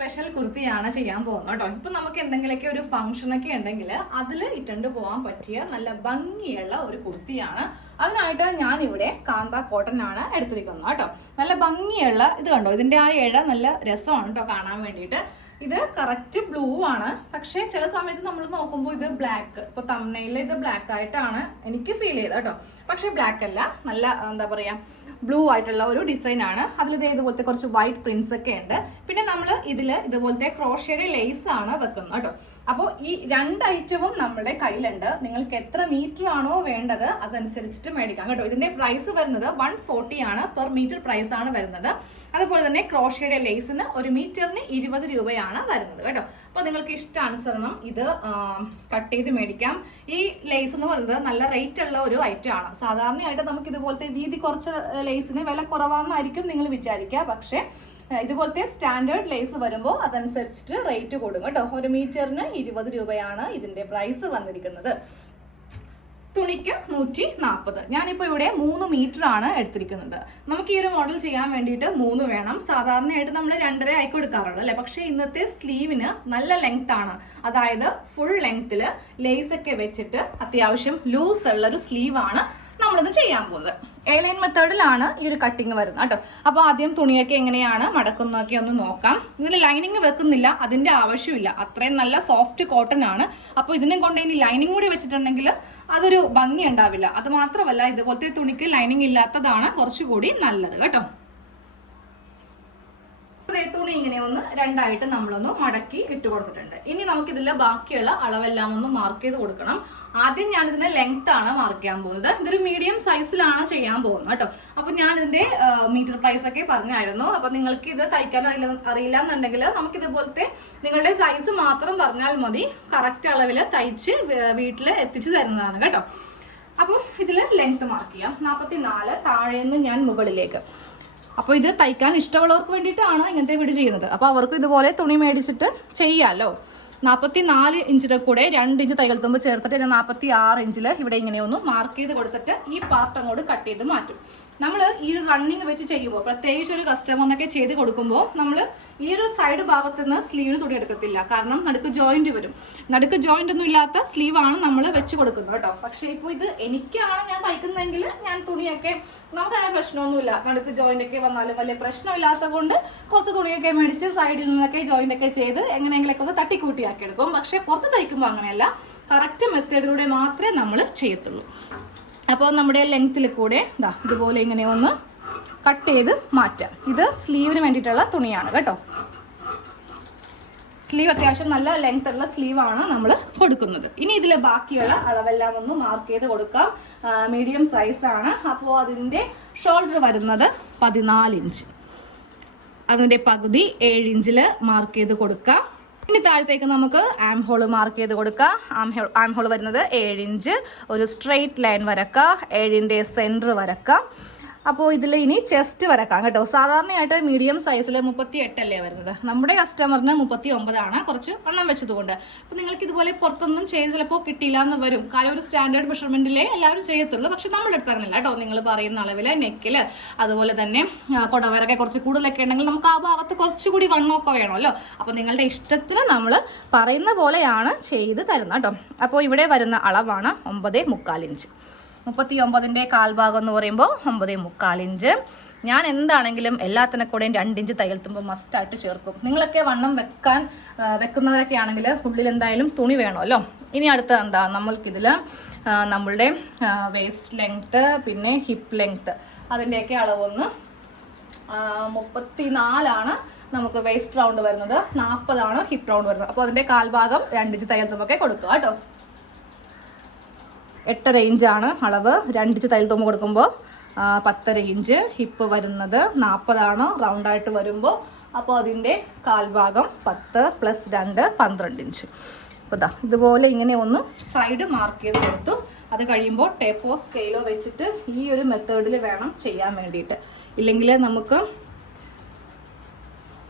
Special കുർത്തിയാണ് ചെയ്യാൻ പോകുന്നത് കേട്ടോ. ഇപ്പൊ നമുക്ക് എന്തെങ്കിലുമൊക്കെ ഒരു ഫംഗ്ഷൻ ഒക്കെ ഉണ്ടെങ്കിൽ അതിൽ ഇറ്റണ്ട് പോകാൻ പറ്റിയ നല്ല ഭംഗിയുള്ള ഒരു കുർത്തിയാണ്. അതിനായിട്ട് ഞാൻ ഇവിടെ കാന്ത കോട്ടൺ ആണ് എടുത്തിരിക്കുന്നത് കേട്ടോ. നല്ല ഭംഗിയുള്ള ഇത് കണ്ടോ? ഇതിന്റെ ആ ഇഴ നല്ല രസമാണ് കേട്ടോ കാണാൻ വേണ്ടിയിട്ട്. ഇത് കറക്റ്റ് ബ്ലൂ ആണ്. പക്ഷേ ചില സമയത്ത് നമ്മൾ നോക്കുമ്പോൾ ഇത് ബ്ലാക്ക് ഇപ്പൊ തമ്മനയിൽ ഇത് ബ്ലാക്ക് ആയിട്ടാണ് എനിക്ക് ഫീൽ ചെയ്തത് കേട്ടോ. പക്ഷേ ബ്ലാക്ക് അല്ല. നല്ല എന്താ പറയാ ബ്ലൂ ആയിട്ടുള്ള ഒരു ഡിസൈൻ ആണ്. അതിൽ ഇത് ഇതുപോലത്തെ കുറച്ച് വൈറ്റ് പ്രിന്റ്സ് ഒക്കെ ഉണ്ട്. പിന്നെ നമ്മൾ ഇതിൽ ഇതുപോലത്തെ ക്രോഷ്യയുടെ ലേസ് ആണ് വെക്കുന്നത് കേട്ടോ. അപ്പോൾ ഈ രണ്ട് ഐറ്റവും നമ്മുടെ കയ്യിലുണ്ട്. നിങ്ങൾക്ക് എത്ര മീറ്റർ ആണോ വേണ്ടത് അതനുസരിച്ചിട്ട് മേടിക്കാം കേട്ടോ. ഇതിന്റെ പ്രൈസ് വരുന്നത് വൺ ഫോർട്ടി ആണ് പെർ മീറ്റർ പ്രൈസ് ആണ് വരുന്നത്. അതുപോലെ തന്നെ ക്രോഷയുടെ ലേസിന് ഒരു മീറ്ററിന് ഇരുപത് രൂപയാണ് വരുന്നത് കേട്ടോ. അപ്പോൾ നിങ്ങൾക്ക് ഇഷ്ടാനുസരണം ഇത് കട്ട് ചെയ്ത് മേടിക്കാം. ഈ ലേസ് എന്ന് പറയുന്നത് നല്ല റേറ്റ് ഉള്ള ഒരു ഐറ്റം ആണ്. സാധാരണയായിട്ട് നമുക്ക് ഇതുപോലത്തെ വീതി കുറച്ച് ലേസിന് വില കുറവാണെന്നായിരിക്കും നിങ്ങൾ വിചാരിക്കുക പക്ഷേ ഇതുപോലത്തെ സ്റ്റാൻഡേർഡ് ലേസ് വരുമ്പോൾ അതനുസരിച്ചിട്ട് റേറ്റ് കൊടുക്കും കേട്ടോ. ഒരു മീറ്ററിന് ഇരുപത് രൂപയാണ് ഇതിന്റെ പ്രൈസ് വന്നിരിക്കുന്നത്. തുണിക്ക് നൂറ്റി നാൽപ്പത് ഞാനിപ്പോൾ ഇവിടെ മൂന്ന് മീറ്റർ ആണ് എടുത്തിരിക്കുന്നത്. നമുക്ക് ഈ ഒരു മോഡൽ ചെയ്യാൻ വേണ്ടിയിട്ട് മൂന്ന് വേണം. സാധാരണയായിട്ട് നമ്മൾ രണ്ടര ആയി കൊടുക്കാറുള്ളൂ അല്ലേ? പക്ഷേ ഇന്നത്തെ സ്ലീവിന് നല്ല ലെങ്ത് ആണ്. അതായത് ഫുൾ ലെങ്ത്തിൽ ലേസ് ഒക്കെ വെച്ചിട്ട് അത്യാവശ്യം ലൂസ് ഉള്ളൊരു സ്ലീവാണ് നമ്മളിത് ചെയ്യാൻ പോകുന്നത്. എയർലൈൻ മെത്തേഡിലാണ് ഈ ഒരു കട്ടിങ് വരുന്നത് കേട്ടോ. അപ്പോൾ ആദ്യം തുണിയൊക്കെ എങ്ങനെയാണ് മടക്കുന്നതൊക്കെ ഒന്ന് നോക്കാം. ഇതിൽ ലൈനിങ് വെക്കുന്നില്ല അതിന്റെ ആവശ്യമില്ല. അത്രയും നല്ല സോഫ്റ്റ് കോട്ടൺ ആണ്. അപ്പോൾ ഇതിനെ കൊണ്ട് ഇനി ലൈനിങ് കൂടി വെച്ചിട്ടുണ്ടെങ്കിൽ അതൊരു ഭംഗി ഉണ്ടാവില്ല. അത് മാത്രമല്ല ഇതുപോലത്തെ തുണിക്ക് ലൈനിങ് ഇല്ലാത്തതാണ് കുറച്ചുകൂടി നല്ലത് കേട്ടോ. ദേ ഇങ്ങനെ ഒന്ന് രണ്ടായിട്ട് നമ്മളൊന്ന് മടക്കി ഇട്ട് കൊടുത്തിട്ടുണ്ട്. ഇനി നമുക്ക് ഇതിലെ ബാക്കിയുള്ള അളവെല്ലാം ഒന്ന് മാർക്ക് ചെയ്ത് കൊടുക്കണം. ആദ്യം ഞാൻ ഇതിന്റെ ലെങ്ത് ആണ് മാർക്ക് ചെയ്യാൻ പോകുന്നത്. ഇതൊരു മീഡിയം സൈസിലാണ് ചെയ്യാൻ പോകുന്നത് കേട്ടോ. അപ്പൊ ഞാൻ ഇതിന്റെ മീറ്റർ പ്രൈസ് ഒക്കെ പറഞ്ഞായിരുന്നു. അപ്പൊ നിങ്ങൾക്ക് ഇത് തയ്ക്കാൻ അറിയില്ല എന്നുണ്ടെങ്കിൽ നമുക്ക് ഇതുപോലത്തെ നിങ്ങളുടെ സൈസ് മാത്രം പറഞ്ഞാൽ മതി. കറക്റ്റ് അളവിൽ തയ്ച്ച് വീട്ടിൽ എത്തിച്ചു തരുന്നതാണ് കേട്ടോ. അപ്പോൾ ഇതിൽ ലെങ്ത് മാർക്ക് ചെയ്യാം. നാൽപ്പത്തി നാല് താഴേന്ന് ഞാൻ മുകളിലേക്ക്. അപ്പോൾ ഇത് തയ്ക്കാൻ ഇഷ്ടമുള്ളവർക്ക് വേണ്ടിയിട്ടാണ് ഇങ്ങനത്തെ വീട് ചെയ്യുന്നത്. അപ്പോൾ അവർക്ക് ഇതുപോലെ തുണി മേടിച്ചിട്ട് ചെയ്യാമല്ലോ നാൽപ്പത്തി നാല് ഇഞ്ചിന്റെ കൂടെ രണ്ട് ഇഞ്ച് തൈകൾ തുമ്പ് ചേർത്തിട്ട് നാൽപ്പത്തി ആറ് ഇഞ്ചിൽ ഇവിടെ ഇങ്ങനെ ഒന്ന് മാർക്ക് ചെയ്ത് കൊടുത്തിട്ട് ഈ പാർട്ട് അങ്ങോട്ട് കട്ട് ചെയ്ത് മാറ്റും. നമ്മൾ ഈ ഒരു റണ്ണിങ് വെച്ച് ചെയ്യുമ്പോൾ പ്രത്യേകിച്ച് ഒരു കസ്റ്റമറിനൊക്കെ ചെയ്ത് കൊടുക്കുമ്പോൾ നമ്മൾ ഈ ഒരു സൈഡ് ഭാഗത്ത് നിന്ന് സ്ലീവിന് തുണി എടുക്കത്തില്ല. കാരണം നടുക്ക് ജോയിന്റ് വരും. നടുക്ക് ജോയിന്റ് ഒന്നും ഇല്ലാത്ത സ്ലീവാണ് നമ്മൾ വെച്ച് കൊടുക്കുന്നത് കേട്ടോ. പക്ഷേ ഇപ്പോൾ ഇത് എനിക്കാണ് ഞാൻ തയ്ക്കുന്നതെങ്കിൽ ഞാൻ തുണിയൊക്കെ നമുക്കങ്ങനെ പ്രശ്നമൊന്നുമില്ല. നടുക്ക് ജോയിന്റ് ഒക്കെ വന്നാലും വലിയ പ്രശ്നമില്ലാത്ത കൊണ്ട് കുറച്ച് തുണിയൊക്കെ മേടിച്ച് സൈഡിൽ നിന്നൊക്കെ ജോയിന്റ് ഒക്കെ ചെയ്ത് എങ്ങനെയെങ്കിലൊക്കെ ഒന്ന് തട്ടിക്കൂട്ടിയാക്കി എടുക്കും. പക്ഷേ പുറത്ത് തയ്ക്കുമ്പോൾ അങ്ങനെയല്ല. കറക്റ്റ് മെത്തേഡിലൂടെ മാത്രമേ നമ്മൾ ചെയ്യത്തുള്ളൂ. അപ്പോൾ നമ്മുടെ ലെങ്ത്തിൽ കൂടെ ഇതാ ഇതുപോലെ ഇങ്ങനെ ഒന്ന് കട്ട് ചെയ്ത് മാറ്റാം. ഇത് സ്ലീവിന് വേണ്ടിയിട്ടുള്ള തുണിയാണ് കേട്ടോ. സ്ലീവ് അത്യാവശ്യം നല്ല ലെങ്ത് ഉള്ള സ്ലീവാണ് നമ്മൾ കൊടുക്കുന്നത്. ഇനി ഇതിലെ ബാക്കിയുള്ള അളവെല്ലാം ഒന്ന് മാർക്ക് ചെയ്ത് കൊടുക്കാം. മീഡിയം സൈസ് ആണ്. അപ്പോൾ അതിന്റെ ഷോൾഡർ വരുന്നത് പതിനാല് ഇഞ്ച് അതിന്റെ പകുതി ഏഴ് ഇഞ്ചിൽ മാർക്ക് ചെയ്ത് കൊടുക്കാം. ഇനി താഴത്തേക്ക് നമുക്ക് ആം ഹോൾ മാർക്ക് ചെയ്ത് കൊടുക്കാം. ആം ഹോൾ ആം ഹോൾ വരുന്നത് ഏഴ് ഇഞ്ച് ഒരു സ്ട്രെയിറ്റ് ലൈൻ വരക്കുക ഏഴിന്റെ സെന്റർ വരക്കാം. അപ്പോൾ ഇതിൽ ഇനി ചെസ്റ്റ് വരക്കാം കേട്ടോ. സാധാരണയായിട്ട് മീഡിയം സൈസിൽ മുപ്പത്തി എട്ടല്ലേ വരുന്നത്? നമ്മുടെ കസ്റ്റമറിന് മുപ്പത്തി ഒമ്പതാണ് കുറച്ച് വണ്ണം വെച്ചതുകൊണ്ട്. അപ്പോൾ നിങ്ങൾക്ക് ഇതുപോലെ പുറത്തൊന്നും ചെയ്ത് ചിലപ്പോൾ കിട്ടിയില്ല എന്ന് വരും. കാലം ഒരു സ്റ്റാൻഡേർഡ് മെഷർമെന്റിലേ എല്ലാവരും ചെയ്യത്തുള്ളൂ. പക്ഷെ നമ്മൾ എടുത്തങ്ങനെയല്ല കേട്ടോ. നിങ്ങൾ പറയുന്ന അളവിൽ നെക്കിൽ അതുപോലെ തന്നെ കുടവരൊക്കെ കൊടവരൊക്കെ കുറച്ച് കൂടുതലൊക്കെ ഉണ്ടെങ്കിൽ നമുക്ക് ആ ഭാഗത്ത് കുറച്ചുകൂടി വണ്ണമൊക്കെ വേണമല്ലോ. അപ്പോൾ നിങ്ങളുടെ ഇഷ്ടത്തിന് നമ്മൾ പറയുന്ന പോലെയാണ് ചെയ്ത് തരുന്നത് കേട്ടോ. അപ്പോൾ ഇവിടെ വരുന്ന അളവാണ് ഒമ്പത് മുക്കാൽ ഇഞ്ച്. മുപ്പത്തി ഒമ്പതിന്റെ കാൽഭാഗം എന്ന് പറയുമ്പോൾ ഒമ്പത് മുക്കാൽ ഇഞ്ച് ഞാൻ എന്താണെങ്കിലും എല്ലാത്തിനെ കൂടെയും രണ്ടിഞ്ച് തയ്യൽ തുമ്പ് മസ്റ്റായിട്ട് ചേർക്കും. നിങ്ങളൊക്കെ വണ്ണം വെക്കാൻ വെക്കുന്നവരൊക്കെ ആണെങ്കിൽ ഉള്ളിൽ എന്തായാലും തുണി വേണമല്ലോ ഇനി അടുത്ത എന്താ? നമ്മൾക്കിതിൽ നമ്മളുടെ വേസ്റ്റ് ലെങ്ത്ത് പിന്നെ ഹിപ്പ് ലെങ്ത്ത് അതിന്റെയൊക്കെ അളവൊന്ന് മുപ്പത്തി നാലാണ് നമുക്ക് വേസ്റ്റ് റൗണ്ട് വരുന്നത്. നാൽപ്പതാണ് ഹിപ്പ് റൗണ്ട് വരുന്നത്. അപ്പോൾ അതിന്റെ കാൽഭാഗം രണ്ടിഞ്ച് തയ്യൽ തുമ്പൊക്കെ കൊടുക്കുക കേട്ടോ. എട്ടര ഇഞ്ചാണ് അളവ്. രണ്ടിഞ്ച് തയ്യൽ തുമ്പ് കൊടുക്കുമ്പോൾ ആ, പത്തര ഇഞ്ച്. ഹിപ്പ് വരുന്നത് നാൽപ്പതാണ് റൗണ്ടായിട്ട് വരുമ്പോൾ അപ്പോൾ അതിന്റെ കാൽഭാഗം പത്ത് പ്ലസ് രണ്ട് പന്ത്രണ്ട് ഇഞ്ച്. അപ്പോൾ ഇതാ ഇതുപോലെ ഇങ്ങനെ ഒന്ന് സൈഡ് മാർക്ക് ചെയ്ത് കൊടുത്തു. അത് കഴിയുമ്പോൾ ടേപ്പോ സ്കെയിലോ വെച്ചിട്ട് ഈ ഒരു മെത്തേഡിൽ വേണം ചെയ്യാൻ വേണ്ടിയിട്ട്. ഇല്ലെങ്കിൽ നമുക്ക്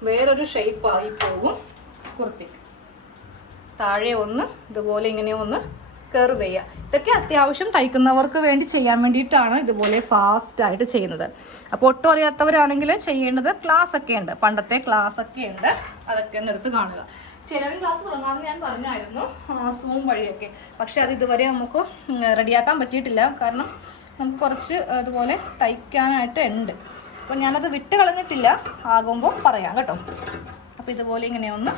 വേറൊരു ഷേപ്പ് ആയി പോകും കുർത്തിക്ക്. താഴെ ഒന്ന് ഇതുപോലെ ഇങ്ങനെ ഒന്ന് കർവ് ചെയ്യുക. ഇതൊക്കെ അത്യാവശ്യം തയ്ക്കുന്നവർക്ക് വേണ്ടി ചെയ്യാൻ വേണ്ടിയിട്ടാണ് ഇതുപോലെ ഫാസ്റ്റ് ആയിട്ട് ചെയ്യുന്നത്. അപ്പോൾ ഒട്ടും അറിയാത്തവരാണെങ്കിൽ ചെയ്യേണ്ടത് ക്ലാസ് ഒക്കെ ഉണ്ട്. പണ്ടത്തെ ക്ലാസ് ഒക്കെ ഉണ്ട്. അതൊക്കെ ഒന്ന് എടുത്ത് കാണുക. ചിലരും ക്ലാസ് തുടങ്ങാമെന്ന് ഞാൻ പറഞ്ഞായിരുന്നു സൂം വഴിയൊക്കെ. പക്ഷെ അത് ഇതുവരെ നമുക്ക് റെഡിയാക്കാൻ പറ്റിയിട്ടില്ല. കാരണം നമുക്ക് കുറച്ച് അതുപോലെ തയ്ക്കാനായിട്ട് ഉണ്ട്. അപ്പോൾ ഞാനത് വിട്ട് കളഞ്ഞിട്ടില്ല. ആകുമ്പോൾ പറയാം കേട്ടോ. അപ്പോൾ ഇതുപോലെ ഇങ്ങനെ ഒന്ന്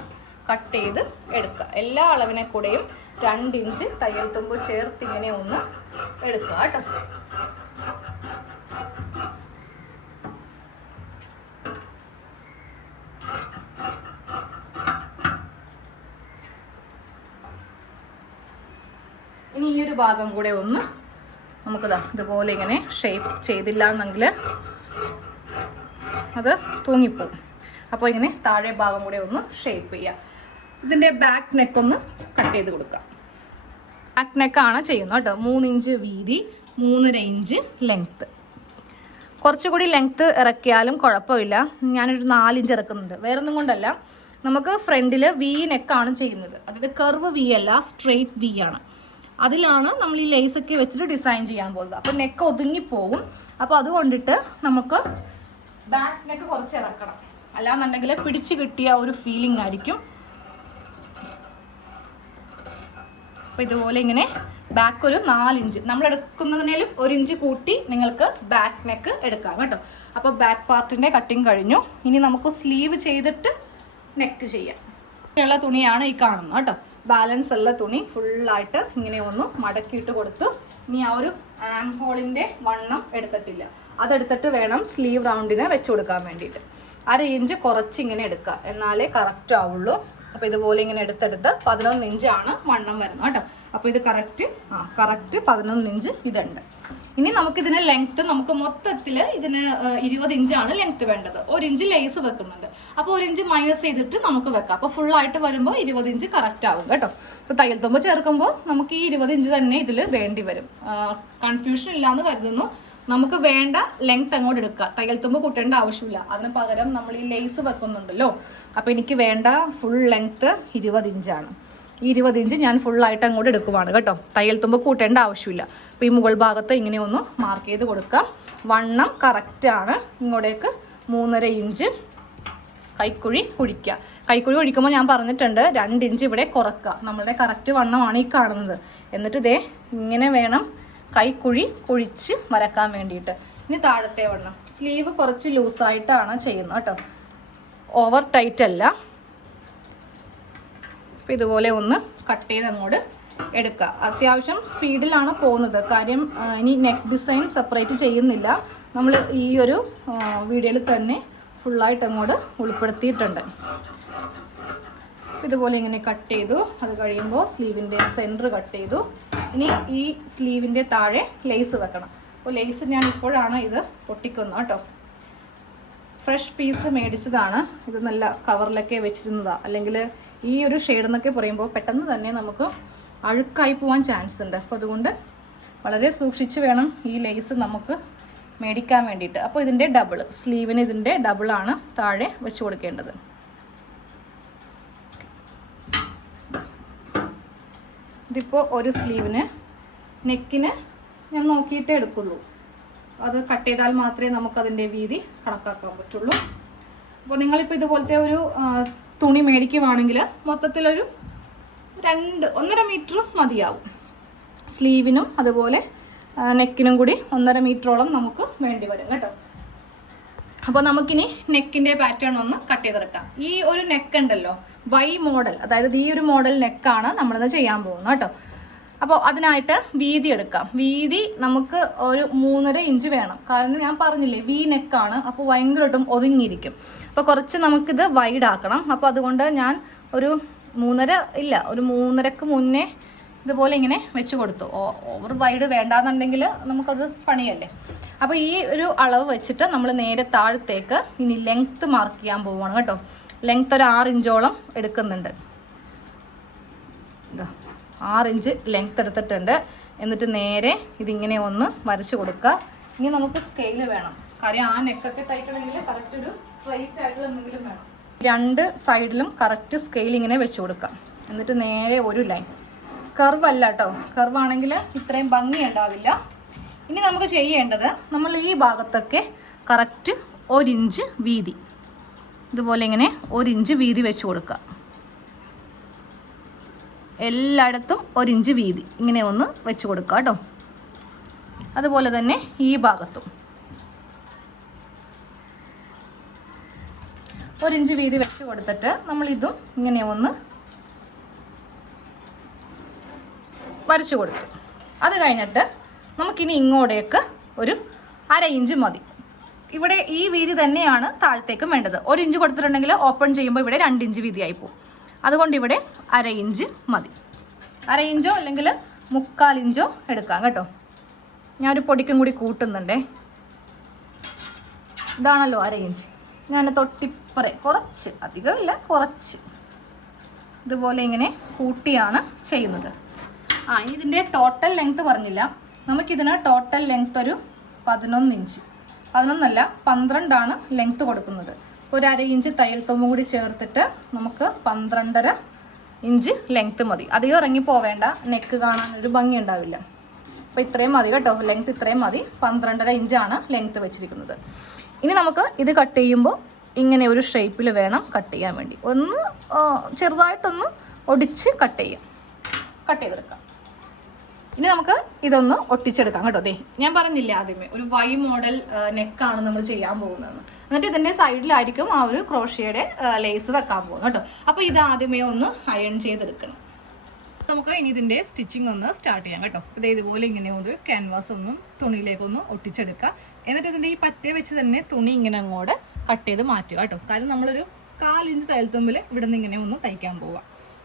കട്ട് ചെയ്ത് എടുക്കുക. എല്ലാ അളവിനെ കൂടെയും രണ്ട് ഇഞ്ച് തയ്യൽ തുമ്പ് ചേർത്ത് ഇങ്ങനെ ഒന്ന് എടുക്കുക കേട്ടോ. ഇനി ഈ ഒരു ഭാഗം കൂടെ ഒന്ന് നമുക്കിതാ ഇതുപോലെ ഇങ്ങനെ ഷേപ്പ് ചെയ്തില്ല എന്നെങ്കിൽ അത് തൂങ്ങിപ്പോകും അപ്പോൾ ഇങ്ങനെ താഴെ ഭാഗം കൂടെ ഒന്ന് ഷേപ്പ് ചെയ്യുക ഇതിന്റെ ബാക്ക് നെക്ക് ഒന്ന് കട്ട് ചെയ്ത് കൊടുക്കാം. ബാക്ക് ചെയ്യുന്നത് കേട്ടോ. മൂന്ന് ഇഞ്ച് വീതി മൂന്നര ഇഞ്ച് ലെങ്ത്ത് കുറച്ചുകൂടി ലെങ്ത്ത് ഇറക്കിയാലും കുഴപ്പമില്ല. ഞാനൊരു നാലിഞ്ച് ഇറക്കുന്നുണ്ട്. വേറൊന്നും കൊണ്ടല്ല. നമുക്ക് ഫ്രണ്ടിൽ വി നെക്കാണ് ചെയ്യുന്നത്. അതായത് കർവ് വി അല്ല സ്ട്രെയിറ്റ് വി ആണ്. അതിലാണ് നമ്മൾ ഈ ലേസ് ഒക്കെ വെച്ചിട്ട് ഡിസൈൻ ചെയ്യാൻ പോകുന്നത്. അപ്പോൾ നെക്ക് ഒതുങ്ങിപ്പോവും. അപ്പോൾ അതുകൊണ്ടിട്ട് നമുക്ക് ബാക്ക് നെക്ക് കുറച്ച് ഇറക്കണം. അല്ലാന്നുണ്ടെങ്കിൽ പിടിച്ചു കിട്ടിയ ഒരു ഫീലിംഗ് ആയിരിക്കും. അപ്പോൾ ഇതുപോലെ ഇങ്ങനെ ബാക്ക് ഒരു നാലിഞ്ച് നമ്മൾ എടുക്കുന്നതിനേലും ഒരു ഇഞ്ച് കൂട്ടി നിങ്ങൾക്ക് ബാക്ക് നെക്ക് എടുക്കാം കേട്ടോ. അപ്പോൾ ബാക്ക് പാർട്ടിന്റെ കട്ടിങ് കഴിഞ്ഞു. ഇനി നമുക്ക് സ്ലീവ് ചെയ്തിട്ട് നെക്ക് ചെയ്യാം. ഇങ്ങനെയുള്ള തുണിയാണ് ഈ കാണുന്നത് കേട്ടോ. ബാലൻസ് ഉള്ള തുണി ഫുള്ളായിട്ട് ഇങ്ങനെ ഒന്ന് മടക്കിയിട്ട് കൊടുത്തു. ഇനി ആ ഒരു ആം ഹോളിന്റെ വണ്ണം എടുത്തിട്ടില്ല. അതെടുത്തിട്ട് വേണം സ്ലീവ് റൗണ്ടിനെ വെച്ച് കൊടുക്കാൻ വേണ്ടിയിട്ട്. അര ഇഞ്ച് കുറച്ചിങ്ങനെ എടുക്കുക. എന്നാലേ കറക്റ്റ് ആവുള്ളൂ. അപ്പോൾ ഇതുപോലെ ഇങ്ങനെ എടുത്തെടുത്ത് പതിനൊന്ന് ഇഞ്ചാണ് വണ്ണം വരുന്നത് കേട്ടോ. അപ്പോൾ ഇത് കറക്റ്റ് ആ കറക്റ്റ് പതിനൊന്ന് ഇഞ്ച് ഇതുണ്ട്. ഇനി നമുക്ക് നമുക്കിതിന് ലെങ്ത്ത് നമുക്ക് മൊത്തത്തിൽ ഇതിന് ഇരുപത് ഇഞ്ചാണ് ലെങ്ത്ത് വേണ്ടത്. ഒരു ഇഞ്ച് ലേസ് വെക്കുന്നുണ്ട്. അപ്പോൾ ഒരു ഇഞ്ച് മൈനസ് ചെയ്തിട്ട് നമുക്ക് വെക്കാം. അപ്പോൾ ഫുള്ളായിട്ട് വരുമ്പോൾ ഇരുപത് ഇഞ്ച് കറക്റ്റ് ആവും കേട്ടോ. ഇപ്പോൾ തയ്യൽ തുമ്പ് ചേർക്കുമ്പോൾ നമുക്ക് ഈ ഇരുപത് ഇഞ്ച് തന്നെ ഇതിൽ വേണ്ടി വരും. കൺഫ്യൂഷൻ ഇല്ലാന്ന് കരുതുന്നു. നമുക്ക് വേണ്ട ലെങ്ത് അങ്ങോട്ട് എടുക്കുക. തയ്യൽ തുമ്പ് കൂട്ടേണ്ട ആവശ്യമില്ല. അതിന് പകരം നമ്മൾ ഈ ലേസ് വെക്കുന്നുണ്ടല്ലോ. അപ്പോൾ എനിക്ക് വേണ്ട ഫുൾ ലെങ്ത്ത് ഇരുപത് ഇഞ്ചാണ് ഈ ഇരുപത് ഇഞ്ച് ഞാൻ ഫുള്ളായിട്ട് അങ്ങോട്ട് എടുക്കുവാണ് കേട്ടോ. തയ്യൽ തുമ്പ് കൂട്ടേണ്ട ആവശ്യമില്ല. അപ്പോൾ ഈ മുകൾ ഭാഗത്ത് ഇങ്ങനെ ഒന്ന് മാർക്ക് ചെയ്ത് കൊടുക്കുക. വണ്ണം കറക്റ്റാണ് ഇങ്ങോട്ടേക്ക് മൂന്നര ഇഞ്ച് കൈക്കുഴി കുഴിക്കുക. കൈക്കുഴി കുഴിക്കുമ്പോൾ ഞാൻ പറഞ്ഞിട്ടുണ്ട് രണ്ട് ഇഞ്ച് ഇവിടെ കുറക്കുക. നമ്മളുടെ കറക്റ്റ് വണ്ണമാണ് ഈ കാണുന്നത്. എന്നിട്ട് ഇതേ ഇങ്ങനെ വേണം കൈക്കുഴി കുഴിച്ച് വരക്കാൻ വേണ്ടിയിട്ട്. ഇനി താഴത്തെ വണ്ണം സ്ലീവ് കുറച്ച് ലൂസായിട്ടാണ് ചെയ്യുന്നത് കേട്ടോ. ഓവർ ടൈറ്റ് അല്ല. അപ്പം ഇതുപോലെ ഒന്ന് കട്ട് ചെയ്ത് അങ്ങോട്ട് എടുക്കുക. അത്യാവശ്യം സ്പീഡിലാണ് പോകുന്നത്. കാര്യം ഇനി നെക്ക് ഡിസൈൻ സെപ്പറേറ്റ് ചെയ്യുന്നില്ല. നമ്മൾ ഈ ഒരു വീഡിയോയിൽ തന്നെ ഫുള്ളായിട്ട് അങ്ങോട്ട് ഉൾപ്പെടുത്തിയിട്ടുണ്ട്. ഇതുപോലെ ഇങ്ങനെ കട്ട് ചെയ്തു. അത് കഴിയുമ്പോൾ സ്ലീവിന്റെ സെന്റർ കട്ട് ചെയ്തു. ഇനി ഈ സ്ലീവിന്റെ താഴെ ലേസ് വെക്കണം. അപ്പോൾ ലേസ് ഞാൻ ഇപ്പോഴാണ് ഇത് പൊട്ടിക്കുന്നത് കേട്ടോ. ഫ്രഷ് പീസ് മേടിച്ചതാണ്. ഇത് നല്ല കവറിലൊക്കെ വെച്ചിരുന്നതാണ് അല്ലെങ്കിൽ ഈ ഒരു ഷെയ്ഡ് എന്നൊക്കെ പറയുമ്പോൾ പെട്ടെന്ന് തന്നെ നമുക്ക് അഴുക്കായി പോകാൻ ചാൻസ് ഉണ്ട്. അപ്പോൾ അതുകൊണ്ട് വളരെ സൂക്ഷിച്ച് വേണം ഈ ലേസ് നമുക്ക് മേടിക്കാൻ വേണ്ടിയിട്ട്. അപ്പോൾ ഇതിന്റെ ഡബിൾ സ്ലീവിന് ഇതിന്റെ ഡബിളാണ് താഴെ വെച്ച് കൊടുക്കേണ്ടത്. ഇതിപ്പോൾ ഒരു സ്ലീവിന് നെക്കിന് ഞാൻ നോക്കിയിട്ടേ എടുക്കുള്ളൂ. അത് കട്ട് ചെയ്താൽ മാത്രമേ നമുക്കതിന്റെ വീതി കണക്കാക്കാൻ പറ്റുള്ളൂ. അപ്പോൾ നിങ്ങളിപ്പോൾ ഇതുപോലത്തെ ഒരു തുണി മേടിക്കുവാണെങ്കിൽ മൊത്തത്തിലൊരു രണ്ട് ഒന്നര മീറ്റർ മതിയാവും. സ്ലീവിനും അതുപോലെ നെക്കിനും കൂടി ഒന്നര മീറ്ററോളം നമുക്ക് വേണ്ടി വരും കേട്ടോ. അപ്പോൾ നമുക്കിനി നെക്കിന്റെ പാറ്റേൺ ഒന്ന് കട്ട് ചെയ്തെടുക്കാം. ഈ ഒരു നെക്ക് ഉണ്ടല്ലോ വൈ മോഡൽ അതായത് ഈ ഒരു മോഡൽ നെക്കാണ് നമ്മളിത് ചെയ്യാൻ പോകുന്നത് കേട്ടോ. അപ്പോൾ അതിനായിട്ട് വീതി എടുക്കാം. വീതി നമുക്ക് ഒരു മൂന്നര ഇഞ്ച് വേണം. കാരണം ഞാൻ പറഞ്ഞില്ലേ വി നെക്കാണ് അപ്പോൾ ഭയങ്കരമായിട്ടും ഒതുങ്ങിയിരിക്കും. അപ്പോൾ കുറച്ച് നമുക്കിത് വൈഡ് ആക്കണം. അപ്പോൾ അതുകൊണ്ട് ഞാൻ ഒരു മൂന്നര ഇല്ല ഒരു മൂന്നരക്ക് മുന്നേ ഇതുപോലെ ഇങ്ങനെ വെച്ച് കൊടുത്തു. ഓവർ വൈഡ് വേണ്ടാന്നുണ്ടെങ്കിൽ നമുക്കത് പണിയല്ലേ? അപ്പോൾ ഈ ഒരു അളവ് വെച്ചിട്ട് നമ്മൾ നേരെ താഴത്തേക്ക് ഇനി ലെങ്ത്ത് മാർക്ക് ചെയ്യാൻ പോവുകയാണ് കേട്ടോ. ലെങ്ത്ത് ഒരു ആറ് ഇഞ്ചോളം എടുക്കുന്നുണ്ട്. ഇതാ ആറ് ഇഞ്ച് ലെങ്ത്ത് എടുത്തിട്ടുണ്ട്. എന്നിട്ട് നേരെ ഇതിങ്ങനെ ഒന്ന് വരച്ച് കൊടുക്കുക ഇനി നമുക്ക് സ്കെയിൽ വേണം. കാര്യം ആ നെക്കൊക്കെ തയ്ക്കണമെങ്കിൽ കറക്റ്റ് ഒരു സ്ട്രെയിറ്റ് ആയിട്ടുള്ള എന്തെങ്കിലും വേണം. രണ്ട് സൈഡിലും കറക്റ്റ് സ്കെയിൽ ഇങ്ങനെ വെച്ച് കൊടുക്കാം. എന്നിട്ട് നേരെ ഒരു ലൈൻ കർവ് അല്ല കേട്ടോ. കർവ് ആണെങ്കിൽ ഇത്രയും ഭംഗി ഉണ്ടാവില്ല. ഇനി നമുക്ക് ചെയ്യേണ്ടത് നമ്മൾ ഈ ഭാഗത്തൊക്കെ കറക്റ്റ് ഒരിഞ്ച് വീതി. ഇതുപോലെ ഇങ്ങനെ ഒരിഞ്ച് വീതി വെച്ച് കൊടുക്കുക. എല്ലായിടത്തും ഒരിഞ്ച് വീതി ഇങ്ങനെ ഒന്ന് വെച്ച് കൊടുക്കുക കേട്ടോ. അതുപോലെ തന്നെ ഈ ഭാഗത്തും. ഒരിഞ്ച് വീതി വെച്ച് കൊടുത്തിട്ട് നമ്മൾ ഇതും ഇങ്ങനെ ഒന്ന് വരച്ചു കൊടുത്തു അത് കഴിഞ്ഞിട്ട് നമുക്കിനി ഇങ്ങോട്ടേക്ക് ഒരു അര ഇഞ്ച് മതി. ഇവിടെ ഈ വീതി തന്നെയാണ് താഴത്തേക്കും വേണ്ടത്. ഒരു ഇഞ്ച് കൊടുത്തിട്ടുണ്ടെങ്കിൽ ഓപ്പൺ ചെയ്യുമ്പോൾ ഇവിടെ രണ്ട് ഇഞ്ച് വീതിയായി പോകും. അതുകൊണ്ട് ഇവിടെ അര ഇഞ്ച് മതി. അര ഇഞ്ചോ അല്ലെങ്കിൽ മുക്കാൽ ഇഞ്ചോ എടുക്കാം കേട്ടോ. ഞാനൊരു പൊടിക്കും കൂടി കൂട്ടുന്നുണ്ടേ. ഇതാണല്ലോ അര ഇഞ്ച്. ഞാൻ തൊട്ടിപ്പറ കുറച്ച് അധികമില്ല കുറച്ച്. ഇതുപോലെ ഇങ്ങനെ കൂട്ടിയാണ് ചെയ്യുന്നത്. ആ ഇതിന്റെ ടോട്ടൽ ലെങ്ത്ത് പറഞ്ഞില്ല. നമുക്കിതിന് ടോട്ടൽ ലെങ്ത് ഒരു പതിനൊന്ന് ഇഞ്ച് പതിനൊന്നല്ല പന്ത്രണ്ടാണ് ലെങ്ത് കൊടുക്കുന്നത്. ഒരു അര ഇഞ്ച് തയ്യൽ തുമ്പും കൂടി ചേർത്തിട്ട് നമുക്ക് പന്ത്രണ്ടര ഇഞ്ച് ലെങ്ത് മതി. അധികം ഇറങ്ങിപ്പോവേണ്ട. നെക്ക് കാണാൻ ഒരു ഭംഗി ഉണ്ടാവില്ല അപ്പോൾ ഇത്രയും മതി കേട്ടോ. ലെങ്ത് ഇത്രയും മതി. പന്ത്രണ്ടര ഇഞ്ചാണ് ലെങ്ത് വെച്ചിരിക്കുന്നത്. ഇനി നമുക്ക് ഇത് കട്ട് ചെയ്യുമ്പോൾ ഇങ്ങനെ ഒരു ഷേപ്പിൽ വേണം കട്ട് ചെയ്യാൻ വേണ്ടി. ഒന്ന് ചെറുതായിട്ടൊന്ന് ഒടിച്ച് കട്ട് ചെയ്യാം. കട്ട് ചെയ്തെടുക്കാം. ഇനി നമുക്ക് ഇതൊന്ന് ഒട്ടിച്ചെടുക്കാം കേട്ടോ. അതെ ഞാൻ പറഞ്ഞില്ല ആദ്യമേ ഒരു വൈ മോഡൽ നെക്കാണ് നമ്മൾ ചെയ്യാൻ പോകുന്നത്. എന്നിട്ട് ഇതിന്റെ സൈഡിലായിരിക്കും ആ ഒരു ക്രോഷിയുടെ ലേസ് വെക്കാൻ പോകുന്നത് കേട്ടോ. അപ്പോൾ ഇത് ആദ്യമേ ഒന്ന് അയൺ ചെയ്തെടുക്കണം. നമുക്ക് ഇനി ഇതിന്റെ സ്റ്റിച്ചിങ് ഒന്ന് സ്റ്റാർട്ട് ചെയ്യാം കേട്ടോ. ഇത് ഇതുപോലെ ഇങ്ങനെ ഒരു ക്യാൻവാസ് ഒന്നും തുണിയിലേക്ക് ഒട്ടിച്ചെടുക്കുക. ഒട്ടിച്ചെടുക്കാം എന്നിട്ട് ഇതിന്റെ ഈ പറ്റ വെച്ച് തന്നെ തുണി ഇങ്ങനെ അങ്ങോട്ട് കട്ട് ചെയ്ത് മാറ്റുക കേട്ടോ. കാരണം നമ്മളൊരു കാലിഞ്ച് തയ്യൽത്തുമ്പിൽ ഇവിടെ നിന്ന് ഇങ്ങനെ ഒന്ന് തയ്ക്കാൻ പോവാം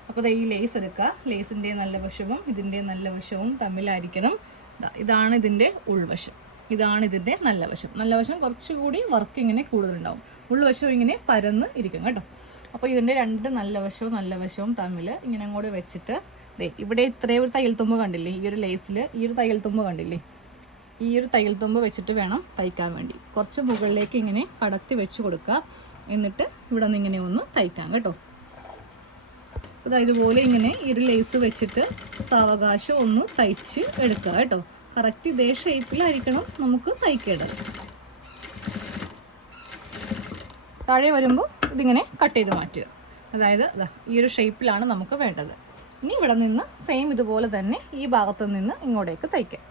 അപ്പോൾ ഈ ലേസ് എടുക്കുക ലേസിന്റെ നല്ല വശവും ഇതിന്റെ നല്ല വശവും തമ്മിലായിരിക്കണം. ഇതാണ് ഇതിന്റെ ഉൾവശം. ഇതാണ് ഇതിന്റെ നല്ല വശം. നല്ല വശം കുറച്ചുകൂടി വർക്ക് ഇങ്ങനെ കൂടുതലുണ്ടാവും. ഉൾവശം ഇങ്ങനെ പരന്ന് ഇരിക്കും കേട്ടോ. അപ്പോൾ ഇതിന്റെ രണ്ട് നല്ല വശവും നല്ല വശവും തമ്മിൽ ഇങ്ങനെ അങ്ങോട്ട് വെച്ചിട്ട് ദേ ഇവിടെ ഇത്രയും ഒരു തയ്യൽ തുമ്പ് കണ്ടില്ലേ? ഈ ഒരു ലേസിൽ ഈ ഒരു തയ്യൽ തുമ്പ് കണ്ടില്ലേ? ഈ ഒരു തയ്യൽ തുമ്പ് വെച്ചിട്ട് വേണം തയ്ക്കാൻ വേണ്ടി. കുറച്ച് മുകളിലേക്ക് ഇങ്ങനെ കടത്തി വെച്ച് കൊടുക്കുക എന്നിട്ട് ഇവിടെ നിന്ന് ഇങ്ങനെ ഒന്ന് തയ്ക്കാം കേട്ടോ. ഇതാ ഇതുപോലെ ഇങ്ങനെ ഇരു ലേസ് വെച്ചിട്ട് സാവകാശം ഒന്ന് തയ്ച്ച് എടുക്കുക കേട്ടോ. കറക്റ്റ് ഇതേ ഷേപ്പിലായിരിക്കണം നമുക്ക് തയ്ക്കേണ്ടത്. താഴെ വരുമ്പോൾ ഇതിങ്ങനെ കട്ട് ചെയ്ത് മാറ്റുക. അതായത് ഈ ഒരു ഷേപ്പിലാണ് നമുക്ക് വേണ്ടത്. ഇനി ഇവിടെ നിന്ന് സെയിം ഇതുപോലെ തന്നെ ഈ ഭാഗത്ത് നിന്ന് ഇങ്ങോട്ടേക്ക് തയ്ക്കാം.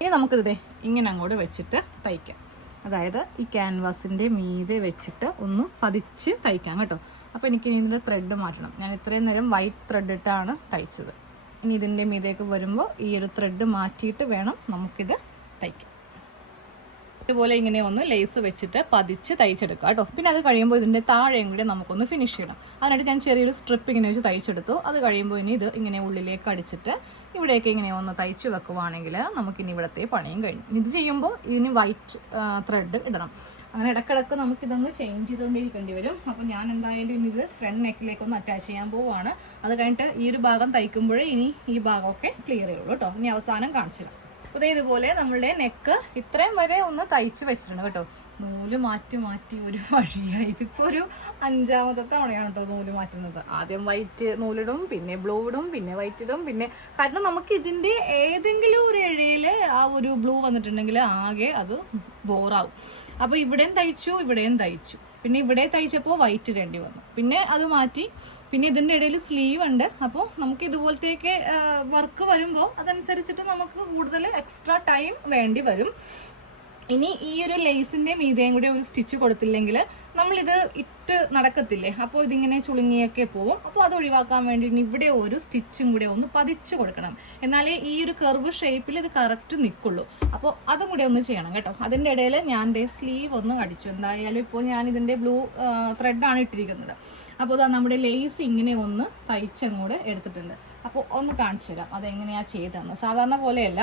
ഇനി നമുക്കിതേ ഇങ്ങനെ അങ്ങോട്ട് വെച്ചിട്ട് തയ്ക്കാം. അതായത് ഈ ക്യാൻവാസിന്റെ മീതെ വെച്ചിട്ട് ഒന്ന് പതിച്ച് തയ്ക്കാം കേട്ടോ. അപ്പോൾ എനിക്ക് ഇനി ഇതിന്റെ ത്രെഡ് മാറ്റണം. ഞാൻ ഇത്രയും നേരം വൈറ്റ് ത്രെഡ് ഇട്ടാണ് തയ്ച്ചത്. ഇനി ഇതിന്റെ മീതേക്ക് വരുമ്പോൾ ഈ ഒരു ത്രെഡ് മാറ്റിയിട്ട് വേണം നമുക്കിത് തയ്ക്കാൻ ഇതുപോലെ ഇങ്ങനെ ഒന്ന് ലേസ് വെച്ചിട്ട് പതിച്ച് തയ്ച്ചെടുക്കുക കേട്ടോ. പിന്നെ അത് കഴിയുമ്പോൾ ഇതിന്റെ താഴെയും കൂടി നമുക്കൊന്ന് ഫിനിഷ് ചെയ്യണം. അതിനായിട്ട് ഞാൻ ചെറിയൊരു സ്ട്രിപ്പ് ഇങ്ങനെ വെച്ച് തയ്ച്ചെടുത്തു. അത് കഴിയുമ്പോൾ ഇനി ഇത് ഇങ്ങനെ ഉള്ളിലേക്ക് അടിച്ചിട്ട് ഇവിടെയൊക്കെ ഇങ്ങനെ ഒന്ന് തയ്ച്ച് വെക്കുവാണെങ്കിൽ നമുക്കിനി ഇവിടുത്തെ പണിയും കഴിഞ്ഞു. ഇത് ചെയ്യുമ്പോൾ ഇതിന് വൈറ്റ് ത്രെഡ് ഇടണം. അങ്ങനെ ഇടക്കിടക്ക് നമുക്കിതൊന്ന് ചേഞ്ച് ചെയ്തുകൊണ്ടിരിക്കേണ്ടി വരും. അപ്പോൾ ഞാൻ എന്തായാലും ഇനി ഇത് ഫ്രണ്ട് നെക്കിലേക്ക് ഒന്ന് അറ്റാച്ച് ചെയ്യാൻ പോവുകയാണ്. അത് കഴിഞ്ഞിട്ട് ഈ ഒരു ഭാഗം തയ്ക്കുമ്പോഴേ ഇനി ഈ ഭാഗമൊക്കെ ക്ലിയർ ചെയ്യുള്ളൂ കേട്ടോ. ഇനി അവസാനം കാണിച്ചു അപ്പോൾ ഇതുപോലെ നമ്മളുടെ നെക്ക് ഇത്രയും വരെ ഒന്ന് തയ്ച്ച് വെച്ചിട്ടുണ്ട് കേട്ടോ. നൂൽ മാറ്റി മാറ്റി ഒരു വഴിയായി. ഇതിപ്പോൾ ഒരു അഞ്ചാമത്തെ തവണയാണ് കേട്ടോ നൂൽ മാറ്റുന്നത്. ആദ്യം വൈറ്റ് നൂലിടും പിന്നെ ബ്ലൂ ഇടും പിന്നെ വൈറ്റ് ഇടും പിന്നെ കാരണം നമുക്ക് ഇതിന്റെ ഏതെങ്കിലും ഒരു ഇഴയിൽ ആ ഒരു ബ്ലൂ വന്നിട്ടുണ്ടെങ്കിൽ ആകെ അത് ബോറാവും അപ്പോൾ ഇവിടെയും തയ്ച്ചു ഇവിടെയും തയ്ച്ചു. പിന്നെ ഇവിടെ തയ്ച്ചപ്പോൾ വൈറ്റ് ഇടേണ്ടി വന്നു. പിന്നെ അത് മാറ്റി. പിന്നെ ഇതിന്റെ ഇടയിൽ സ്ലീവ് ഉണ്ട്. അപ്പോൾ നമുക്ക് ഇതുപോലത്തേക്ക് വർക്ക് വരുമ്പോൾ അതനുസരിച്ചിട്ട് നമുക്ക് കൂടുതൽ എക്സ്ട്രാ ടൈം വേണ്ടി വരും. ഇനി ഈ ഒരു ലേസിന്റെ മീതയും കൂടി ഒരു സ്റ്റിച്ച് കൊടുത്തില്ലെങ്കിൽ നമ്മളിത് ഇട്ട് നടക്കത്തില്ലേ? അപ്പോൾ ഇതിങ്ങനെ ചുളുങ്ങിയൊക്കെ പോവും. അപ്പോൾ അത് ഒഴിവാക്കാൻ വേണ്ടി ഇവിടെ ഒരു സ്റ്റിച്ചും കൂടെ ഒന്ന് പതിച്ച് കൊടുക്കണം. എന്നാലേ ഈ ഒരു കർവ് ഷേപ്പിൽ ഇത് കറക്റ്റ് നിൽക്കുള്ളൂ അപ്പോൾ അതും കൂടെ ഒന്ന് ചെയ്യണം കേട്ടോ. അതിന്റെ ഇടയിൽ ഞാൻ ദേ സ്ലീവ് ഒന്ന് അടിച്ചു. എന്തായാലും ഇപ്പോൾ ഞാൻ ഇതിന്റെ ബ്ലൂ ത്രെഡാണ് ഇട്ടിരിക്കുന്നത്. അപ്പോൾ ഇതാ നമ്മുടെ ലേസ് ഇങ്ങനെ ഒന്ന് തയ്ച്ചങ്ങോട്ട് എടുത്തിട്ടുണ്ട്. അപ്പോൾ ഒന്ന് കാണിച്ചു തരാം അതെങ്ങനെയാണ് ചെയ്തതെന്ന്. സാധാരണ പോലെയല്ല.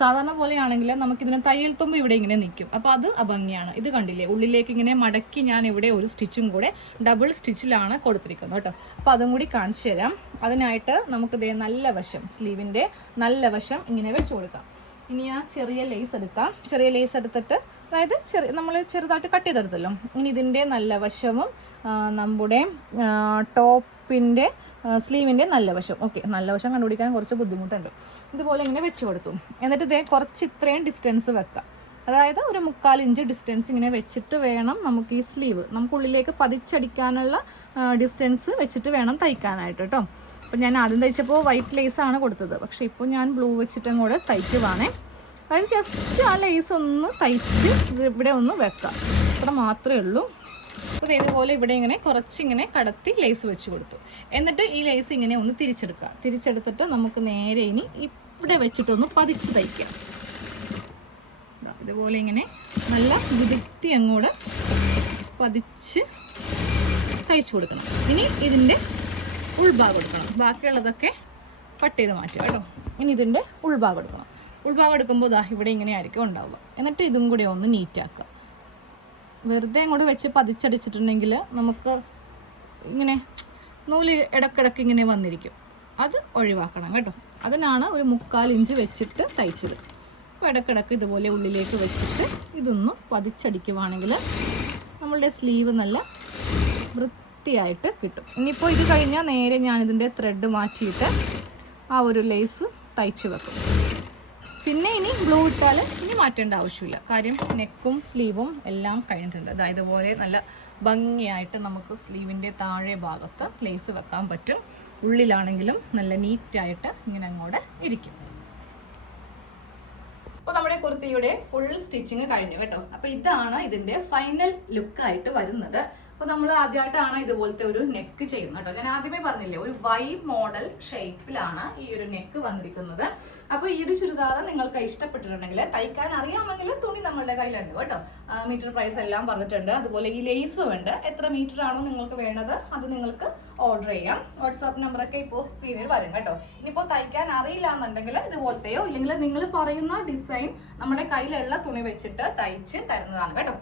സാധാരണ പോലെയാണെങ്കിൽ നമുക്കിതിന് തയ്യൽ തുമ്പ് ഇവിടെ ഇങ്ങനെ നിൽക്കും. അപ്പോൾ അത് അഭംഗിയാണ്. ഇത് കണ്ടില്ലേ? ഉള്ളിലേക്ക് ഇങ്ങനെ മടക്കി ഞാൻ ഇവിടെ ഒരു സ്റ്റിച്ചും കൂടെ ഡബിൾ സ്റ്റിച്ചിലാണ് കൊടുത്തിരിക്കുന്നത് കേട്ടോ. അപ്പോൾ അതും കൂടി കാണിച്ചു തരാം. അതിനായിട്ട് നമുക്ക് ദേ നല്ല വശം സ്ലീവിന്റെ നല്ല വശം ഇങ്ങനെ വെച്ച് കൊടുക്കാം. ഇനി ആ ചെറിയ ലേസ് എടുക്കാം. ചെറിയ ലേസ് എടുത്തിട്ട് അതായത് ചെറിയ നമ്മൾ ചെറുതായിട്ട് കട്ട് ചെയ്തെടുത്തല്ലോ. ഇനി ഇതിന്റെ നല്ല വശവും നമ്മുടെ ടോപ്പിന്റെ സ്ലീവിന്റെ നല്ല വശം. ഓക്കെ നല്ല വശം കണ്ടുപിടിക്കാൻ കുറച്ച് ബുദ്ധിമുട്ടുണ്ട്. ഇതുപോലെ ഇങ്ങനെ വെച്ച് കൊടുത്തു. എന്നിട്ട് ഇതേ കുറച്ച് ഇത്രയും ഡിസ്റ്റൻസ് വെക്കാം. അതായത് ഒരു മുക്കാൽ ഇഞ്ച് ഡിസ്റ്റൻസ് ഇങ്ങനെ വെച്ചിട്ട് വേണം നമുക്ക് ഈ സ്ലീവ്. നമുക്ക് ഉള്ളിലേക്ക് പതിച്ചടിക്കാനുള്ള ഡിസ്റ്റൻസ് വെച്ചിട്ട് വേണം തയ്ക്കാനായിട്ട് കേട്ടോ അപ്പം ഞാൻ ആദ്യം തയ്ച്ചപ്പോൾ വൈറ്റ് ലേസ് ആണ് കൊടുത്തത്. പക്ഷേ ഇപ്പോൾ ഞാൻ ബ്ലൂ വെച്ചിട്ടും കൂടെ തയ്ക്കുവാണേ. അതായത് ജസ്റ്റ് ആ ലേസ് ഒന്ന് തയ്ച്ച് ഇവിടെ ഒന്ന് വെക്കാം. അത്ര മാത്രമേ ഉള്ളൂ. അപ്പോൾ ഇതേപോലെ ഇവിടെ ഇങ്ങനെ കുറച്ചിങ്ങനെ കടത്തി ലേസ് വെച്ച് കൊടുത്തു. എന്നിട്ട് ഈ ലേസ് ഇങ്ങനെ ഒന്ന് തിരിച്ചെടുക്കുക. തിരിച്ചെടുത്തിട്ട് നമുക്ക് നേരെ ഇനി ഇവിടെ വെച്ചിട്ടൊന്ന് പതിച്ച് തയ്ക്കാം. ഇതുപോലെ ഇങ്ങനെ നല്ല വിദഗ്ധി അങ്ങോട്ട് പതിച്ച് തയ്ച്ചു കൊടുക്കണം. ഇനി ഇതിന്റെ ഉൾഭാഗം എടുക്കണം. ബാക്കിയുള്ളതൊക്കെ കട്ട് ചെയ്ത് മാറ്റുക കേട്ടോ. ഇനി ഇതിന്റെ ഉൾഭാഗം എടുക്കണം. ഉൾഭാഗം എടുക്കുമ്പോൾ ഇതാ ഇവിടെ ഇങ്ങനെ ആയിരിക്കും ഉണ്ടാവുക. എന്നിട്ട് ഇതും കൂടി ഒന്ന് നീറ്റാക്കുക വെറുതെ അങ്ങോട്ട് വെച്ച് പതിച്ചടിച്ചിട്ടുണ്ടെങ്കിൽ നമുക്ക് ഇങ്ങനെ നൂൽ ഇടക്കിടക്ക് ഇങ്ങനെ വന്നിരിക്കും. അത് ഒഴിവാക്കണം കേട്ടോ. അതിനാണ് ഒരു മുക്കാൽ ഇഞ്ച് വെച്ചിട്ട് തയ്ച്ചത്. അപ്പോൾ ഇടക്കിടക്ക് ഇതുപോലെ ഉള്ളിലേക്ക് വെച്ചിട്ട് ഇതൊന്ന് പതിച്ചടിക്കുവാണെങ്കിൽ നമ്മളുടെ സ്ലീവ് നല്ല വൃത്തിയായിട്ട് കിട്ടും. ഇനിയിപ്പോൾ ഇത് കഴിഞ്ഞാൽ നേരെ ഞാനിതിന്റെ ത്രെഡ് മാറ്റിയിട്ട് ആ ഒരു ലേസ് തയ്ച്ചു വെക്കും. പിന്നെ ഇനി ബ്ലൂ ഇട്ടാൽ ഇനി മാറ്റേണ്ട ആവശ്യമില്ല. കാര്യം നെക്കും സ്ലീവും എല്ലാം കഴിഞ്ഞിട്ടുണ്ട്. അതായത് ഇതുപോലെ നല്ല ഭംഗിയായിട്ട് നമുക്ക് സ്ലീവിന്റെ താഴെ ഭാഗത്ത് ലേസ് വെക്കാൻ പറ്റും. ഉള്ളിലാണെങ്കിലും നല്ല നീറ്റായിട്ട് ഇങ്ങനെ അങ്ങോട്ട് ഇരിക്കും. അപ്പോൾ നമ്മുടെ കുർത്തിയുടെ ഫുൾ സ്റ്റിച്ചിങ് കഴിഞ്ഞു കേട്ടോ. അപ്പോൾ ഇതാണ് ഇതിന്റെ ഫൈനൽ ലുക്കായിട്ട് വരുന്നത്. അപ്പോൾ നമ്മൾ ആദ്യമായിട്ടാണ് ഇതുപോലത്തെ ഒരു നെക്ക് ചെയ്യുന്നത് കേട്ടോ. ഞാൻ ആദ്യമേ പറഞ്ഞില്ലേ ഒരു വൈ മോഡൽ ഷേപ്പിലാണ് ഈ ഒരു നെക്ക് വന്നിരിക്കുന്നത്. അപ്പോൾ ഈ ഒരു ചുരിദാർ നിങ്ങൾക്ക് ഇഷ്ടപ്പെട്ടിട്ടുണ്ടെങ്കിൽ തയ്ക്കാൻ അറിയാമെങ്കിൽ തുണി നമ്മളുടെ കയ്യിലുണ്ട് കേട്ടോ. മീറ്റർ പ്രൈസ് എല്ലാം പറഞ്ഞിട്ടുണ്ട്. അതുപോലെ ഈ ലേസും ഉണ്ട്. എത്ര മീറ്റർ ആണോ നിങ്ങൾക്ക് വേണ്ടത് അത് നിങ്ങൾക്ക് ഓർഡർ ചെയ്യാം. വാട്സാപ്പ് നമ്പറൊക്കെ ഇപ്പോൾ സ്ക്രീനിൽ വരും കേട്ടോ. ഇനിയിപ്പോൾ തയ്ക്കാൻ അറിയില്ല എന്നുണ്ടെങ്കിൽ ഇതുപോലത്തെയോ ഇല്ലെങ്കിൽ നിങ്ങൾ പറയുന്ന ഡിസൈൻ നമ്മുടെ കയ്യിലുള്ള തുണി വെച്ചിട്ട് തയ്ച്ച് തരുന്നതാണ് കേട്ടോ.